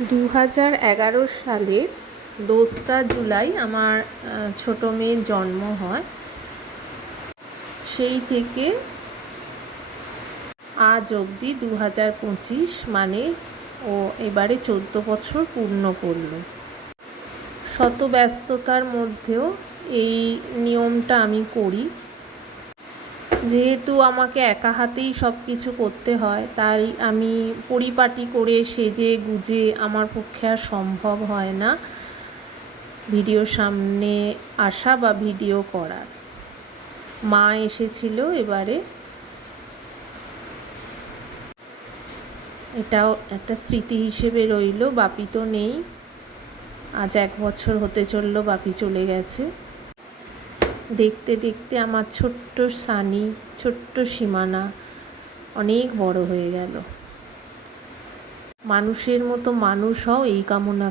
2011 সালের 2রা জুলাই আমার ছোটো মেয়ের জন্ম হয়। সেই থেকে আজ অবধি 2025 মানে ও এবারে 14 বছর পূর্ণ করল। শত ব্যস্ততার মধ্যেও এই নিয়মটা আমি করি। যেহেতু আমাকে একা হাতেই সব কিছু করতে হয়, তাই আমি পরিপাটি করে সেজে গুজে আমার পক্ষে আর সম্ভব হয় না ভিডিওর সামনে আসা বা ভিডিও করার। মা এসেছিল এবারে, এটাও একটা স্মৃতি হিসেবে রইল। বাপি তো নেই, আজ 1 বছর হতে চলল বাপি চলে গেছে। দেখতে দেখতে আমার ছোট্ট সানি, ছোট্ট সীমানা অনেক বড় হয়ে গেল। মানুষের মতো মানুষ হও, এই কামনা।